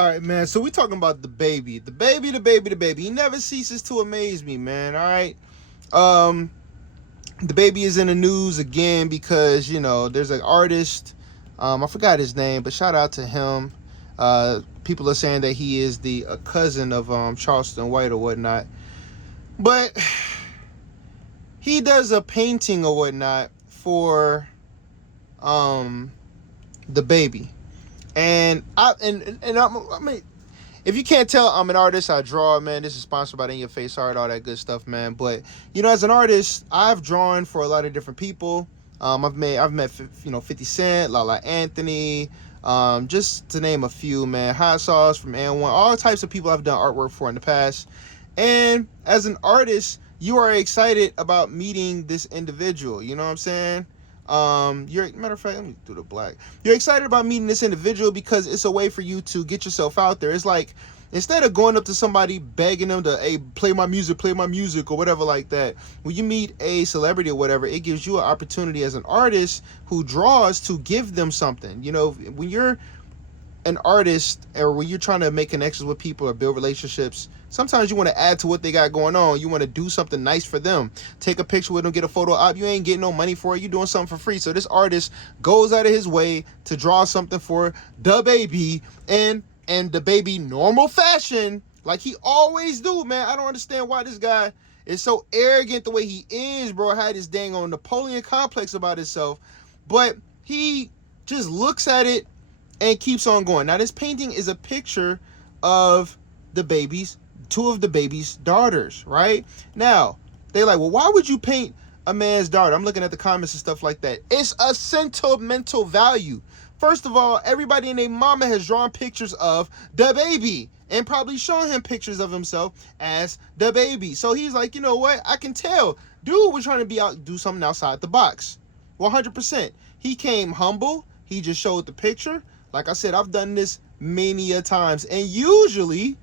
All right, man. So we talking about the baby, the baby, the baby, the baby. He never ceases to amaze me, man. All right. Um, the baby is in the news again because there's an artist. I forgot his name, but shout out to him. People are saying that he is the cousin of Charleston White or whatnot, but he does a painting or whatnot for the baby. And I mean, if you can't tell, I'm an artist. I draw, man. This is sponsored by In Your Face Art, all that good stuff, man. But as an artist, I've drawn for a lot of different people. I've met 50 Cent, Lala Anthony, just to name a few, man. Hot Sauce from N1, all types of people I've done artwork for in the past. And as an artist, you are excited about meeting this individual. You know what I'm saying? Matter of fact, let me do the black. You're excited about meeting this individual because it's a way for you to get yourself out there. It's like, instead of going up to somebody begging them to, hey, play my music, or whatever like that, when you meet a celebrity or whatever, it gives you an opportunity as an artist who draws to give them something. When you're an artist or when you're trying to make connections with people or build relationships, sometimes you want to add to what they got going on. You want to do something nice for them. Take a picture with them, get a photo op. You ain't getting no money for it. You doing something for free. So this artist goes out of his way to draw something for the baby, and the baby, normal fashion, like he always do, man. I don't understand why this guy is so arrogant the way he is, bro. Had this dang on Napoleon complex about himself, but he just looks at it and keeps on going. Now, this painting is a picture of two of the baby's daughters, right? Now, they like, well, why would you paint a man's daughter? I'm looking at the comments and stuff like that. It's a sentimental value. First of all, everybody and their mama has drawn pictures of the baby and probably shown him pictures of himself as the baby. So he's like, you know what? I can tell. Dude was trying to do something outside the box. 100%. He came humble. He just showed the picture. Like I said, I've done this many a times. And usually,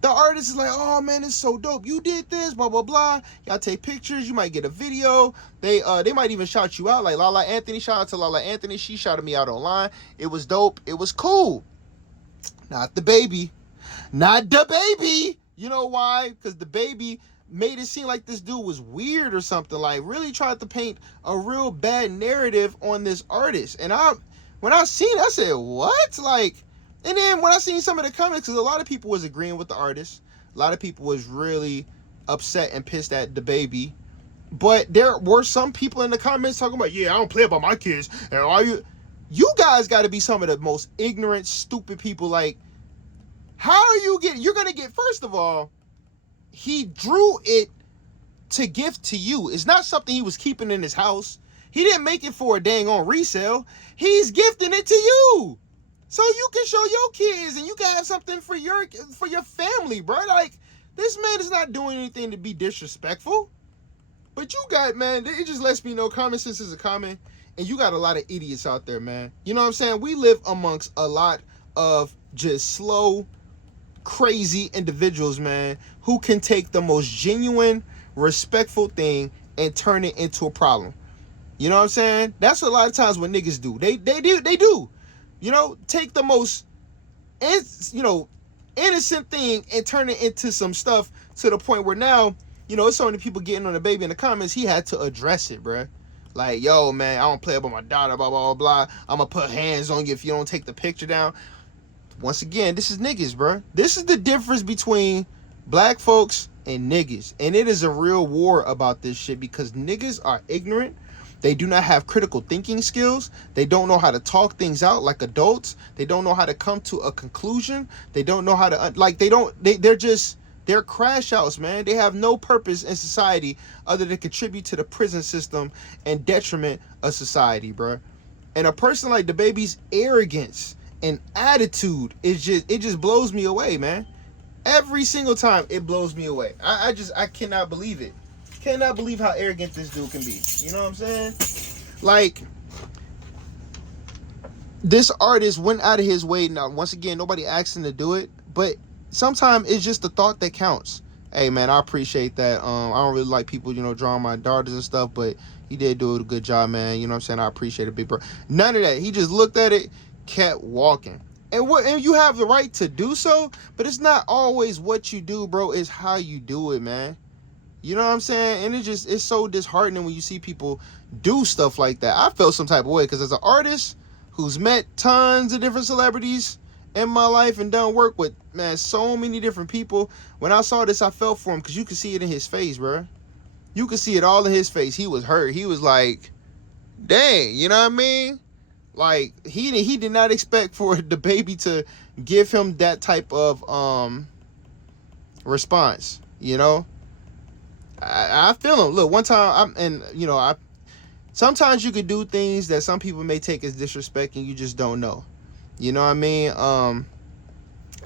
the artist is like, oh, man, it's so dope. You did this, blah, blah, blah. Y'all take pictures. You might get a video. They might even shout you out. Like Lala Anthony, shout out to Lala Anthony. She shouted me out online. It was dope. It was cool. Not the baby. Not the baby. You know why? Because the baby made it seem like this dude was weird or something. Like, really tried to paint a real bad narrative on this artist. And when I seen it, I said, what? Like, and then when I seen some of the comments, because a lot of people was agreeing with the artist. A lot of people was really upset and pissed at the baby. But there were some people in the comments talking about, yeah, I don't play about my kids. And all you guys got to be some of the most ignorant, stupid people. Like, how are you're going to get, first of all, he drew it to gift to you. It's not something he was keeping in his house. He didn't make it for a dang on resale. He's gifting it to you, so you can show your kids and you can have something for your family, bro. Like, this man is not doing anything to be disrespectful. But you got, man, it just lets me know common sense is a common, and you got a lot of idiots out there, man. You know what I'm saying? We live amongst a lot of just slow, crazy individuals, man, who can take the most genuine, respectful thing and turn it into a problem. You know what I'm saying? That's a lot of times what niggas do. They do. Take the most, innocent thing and turn it into some stuff to the point where now, it's so many people getting on the baby in the comments. He had to address it, bruh. Like, yo, man, I don't play about my daughter, blah, blah, blah. I'm going to put hands on you if you don't take the picture down. Once again, this is niggas, bruh. This is the difference between black folks and niggas. And it is a real war about this shit because niggas are ignorant. They do not have critical thinking skills. They don't know how to talk things out like adults. They don't know how to come to a conclusion. They don't know how to, they're crash outs, man. They have no purpose in society other than contribute to the prison system and detriment of society, bro. And a person like the baby's arrogance and attitude it just blows me away, man. Every single time it blows me away. I cannot believe it. Cannot believe how arrogant this dude can be. You know what I'm saying? Like, this artist went out of his way. Now, once again, nobody asked him to do it, but sometimes it's just the thought that counts. Hey, man, I appreciate that. I don't really like people, drawing my daughters and stuff, but he did do a good job, man. You know what I'm saying? I appreciate it, big bro. None of that. He just looked at it, kept walking. And you have the right to do so, but it's not always what you do, bro. It's how you do it, man. You know what I'm saying? And it's so disheartening when you see people do stuff like that. I felt some type of way because as an artist who's met tons of different celebrities in my life and done work with, man, so many different people. When I saw this, I felt for him because you could see it in his face, bro. You could see it all in his face. He was hurt. He was like, dang, you know what I mean? Like he did not expect for the baby to give him that type of response, you know? I feel him. Look, one time sometimes you could do things that some people may take as disrespect and you just don't know. You know what I mean?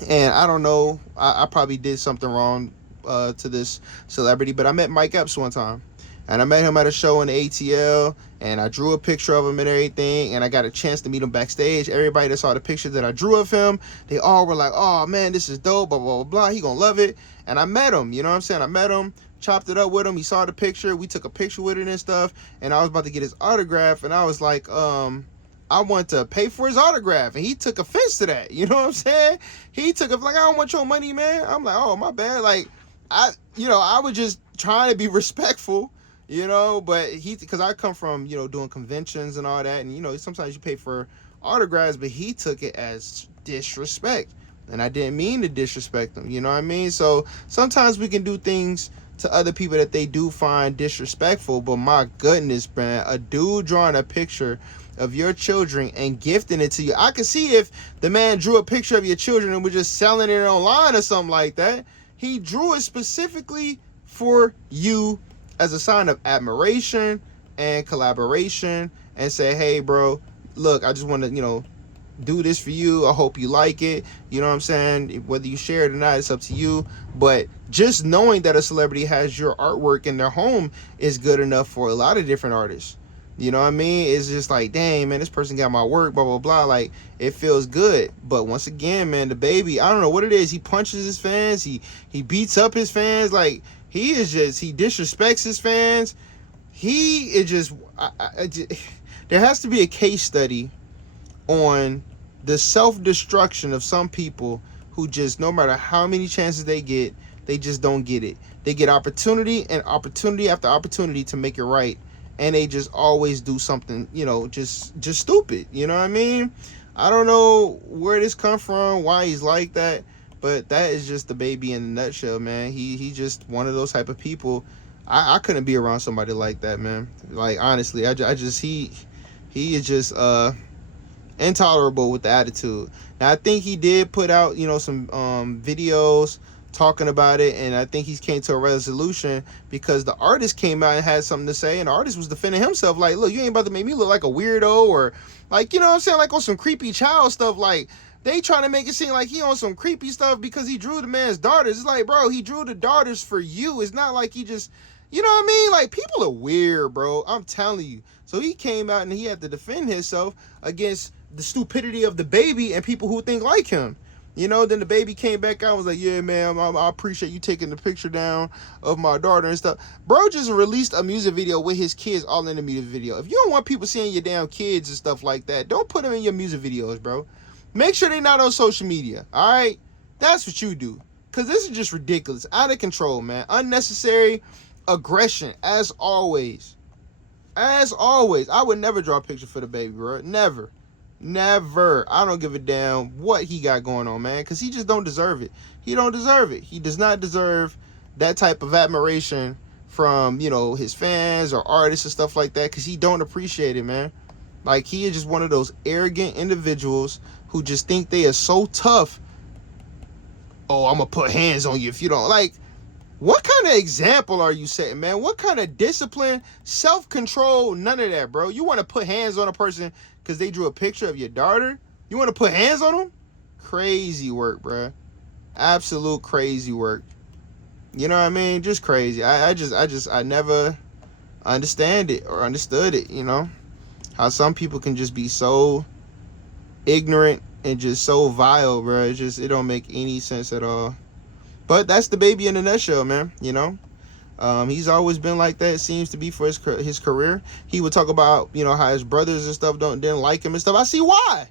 And I don't know. I probably did something wrong to this celebrity, but I met Mike Epps one time. And I met him at a show in the ATL, and I drew a picture of him and everything, and I got a chance to meet him backstage. Everybody that saw the picture that I drew of him, they all were like, oh, man, this is dope, blah, blah, blah, blah. He gonna love it. And I met him, you know what I'm saying? I met him, chopped it up with him. He saw the picture. We took a picture with it and stuff, and I was about to get his autograph, and I was like, I want to pay for his autograph, and he took offense to that. You know what I'm saying? He took it like, I don't want your money, man. I'm like, oh, my bad. Like, I was just trying to be respectful. You know, but because I come from, doing conventions and all that, and, sometimes you pay for autographs, but he took it as disrespect. And I didn't mean to disrespect them, you know what I mean? So sometimes we can do things to other people that they do find disrespectful, but my goodness, man, a dude drawing a picture of your children and gifting it to you. I could see if the man drew a picture of your children and was just selling it online or something like that. He drew it specifically for you as a sign of admiration and collaboration, and say, hey, bro, look, I just want to, do this for you. I hope you like it. You know what I'm saying? Whether you share it or not, it's up to you. But just knowing that a celebrity has your artwork in their home is good enough for a lot of different artists. You know what I mean? It's just like, dang, man, this person got my work, blah, blah, blah. Like, it feels good. But once again, man, the baby, I don't know what it is. He punches his fans. He beats up his fans. Like, he disrespects his fans. He is just, there has to be a case study on the self-destruction of some people who just, no matter how many chances they get, they just don't get it. They get opportunity and opportunity after opportunity to make it right, and they just always do something, just stupid. You know what I mean? I don't know where this come from, why he's like that. But that is just the baby in a nutshell, man. He just one of those type of people. I couldn't be around somebody like that, man. Like, honestly, he is just intolerable with the attitude. Now, I think he did put out, some videos talking about it, and I think he came to a resolution because the artist came out and had something to say, and the artist was defending himself like, look, you ain't about to make me look like a weirdo, or like, you know what I'm saying, like on some creepy child stuff. Like, they trying to make it seem like he on some creepy stuff because he drew the man's daughters. It's like, bro, he drew the daughters for you. It's not like he just, you know what I mean? Like, people are weird, bro. I'm telling you. So he came out and he had to defend himself against the stupidity of the baby and people who think like him. Then the baby came back out and was like, yeah, man, I appreciate you taking the picture down of my daughter and stuff. Bro just released a music video with his kids all in the music video. If you don't want people seeing your damn kids and stuff like that, don't put them in your music videos, bro. Make sure they're not on social media, all right? That's what you do. Because this is just ridiculous. Out of control, man. Unnecessary aggression, as always. As always. I would never draw a picture for the baby, bro. Never. Never. I don't give a damn what he got going on, man. Because he just don't deserve it. He don't deserve it. He does not deserve that type of admiration from, his fans or artists and stuff like that. Because he don't appreciate it, man. Like, he is just one of those arrogant individuals who just think they are so tough. Oh, I'm going to put hands on you if you don't. Like, what kind of example are you setting, man? What kind of discipline, self-control, none of that, bro. You want to put hands on a person because they drew a picture of your daughter? You want to put hands on them? Crazy work, bro. Absolute crazy work. You know what I mean? Just crazy. I never understand it or understood it, How some people can just be so ignorant and just so vile, bro. It don't make any sense at all. But that's the baby in a nutshell, man. He's always been like that. It seems to be for his career. He would talk about, how his brothers and stuff didn't like him and stuff. I see why.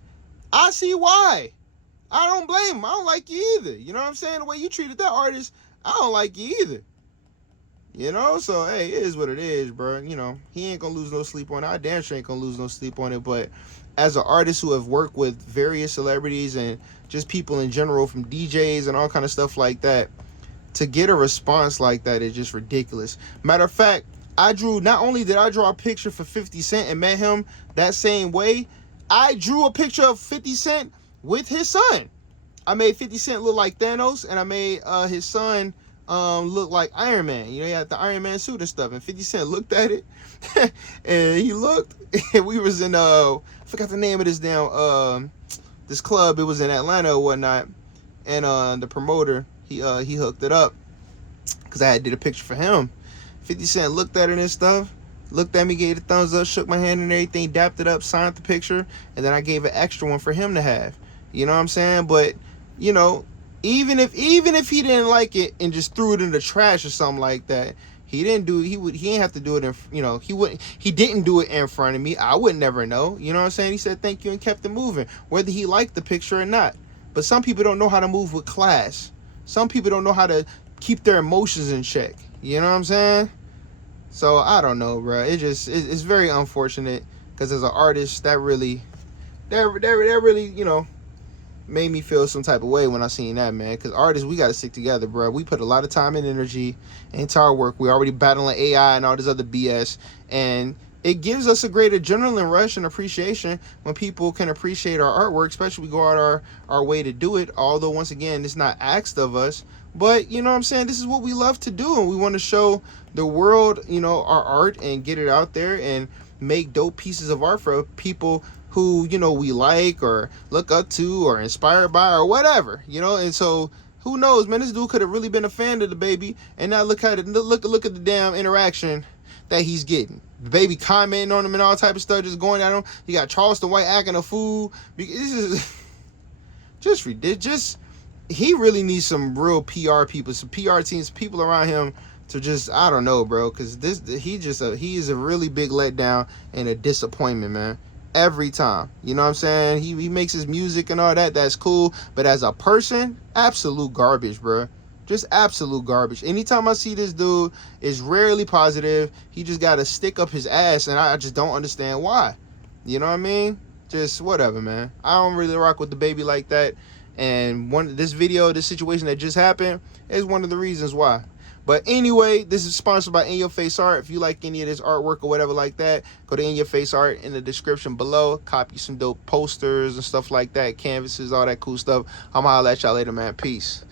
I don't blame him. I don't like you either. You know what I'm saying? The way you treated that artist, I don't like you either. You know, so hey, it is what it is, bro. You know, he ain't gonna lose no sleep on it. I damn sure ain't gonna lose no sleep on it. But as an artist who have worked with various celebrities and just people in general, from DJs and all kind of stuff like that, to get a response like that is just ridiculous. Matter of fact, not only did I draw a picture for 50 Cent and met him that same way, I drew a picture of 50 Cent with his son. I made 50 Cent look like Thanos, and I made his son look like Iron Man. You know, he had the Iron Man suit and stuff. And 50 Cent looked at it, and he looked, and we was in, I forgot the name of this damn, this club. It was in Atlanta or whatnot. And the promoter, he hooked it up because I did a picture for him. 50 Cent looked at it and stuff, looked at me, gave the thumbs up, shook my hand and everything, dapped it up, signed the picture, and then I gave an extra one for him to have. You know what I'm saying? But, you know, even if he didn't like it and just threw it in the trash or something like that, he didn't have to do it he didn't do it in front of me. I would never know. You know what I'm saying? He said thank you and kept it moving, whether he liked the picture or not. But some people don't know how to move with class. Some people don't know how to keep their emotions in check. You know what I'm saying? So I don't know, bro. It's very unfortunate because as an artist, that really, you know, made me feel some type of way when I seen that, man. Because artists, we got to stick together, bro. We put a lot of time and energy into our work. We're already battling AI and all this other BS, and it gives us a great adrenaline rush and appreciation when people can appreciate our artwork, especially we go out our way to do it. Although, once again, it's not asked of us. But, you know what I'm saying? This is what we love to do, and we want to show the world, you know, our art and get it out there and make dope pieces of art for people who, you know, we like or look up to or inspired by or whatever, you know. And so who knows, man, this dude could have really been a fan of the baby, and now look at it, look at the damn interaction that he's getting. The baby commenting on him and all type of stuff, just going at him. You got Charleston White acting a fool. This is just ridiculous. He really needs some real PR people, some PR teams, people around him to just, I don't know, bro, because he is a really big letdown and a disappointment, man. Every time, you know what I'm saying? He makes his music and all that, that's cool, but as a person, absolute garbage, bro. Just absolute garbage. Anytime I see this dude, it's rarely positive. He just got to stick up his ass, and I just don't understand why. You know what I mean? Just whatever, man. I don't really rock with the baby like that. And this situation that just happened is one of the reasons why. But anyway, this is sponsored by In Your Face Art. If you like any of this artwork or whatever like that, go to In Your Face Art in the description below. Copy some dope posters and stuff like that, canvases, all that cool stuff. I'm gonna holler at y'all later, man. Peace.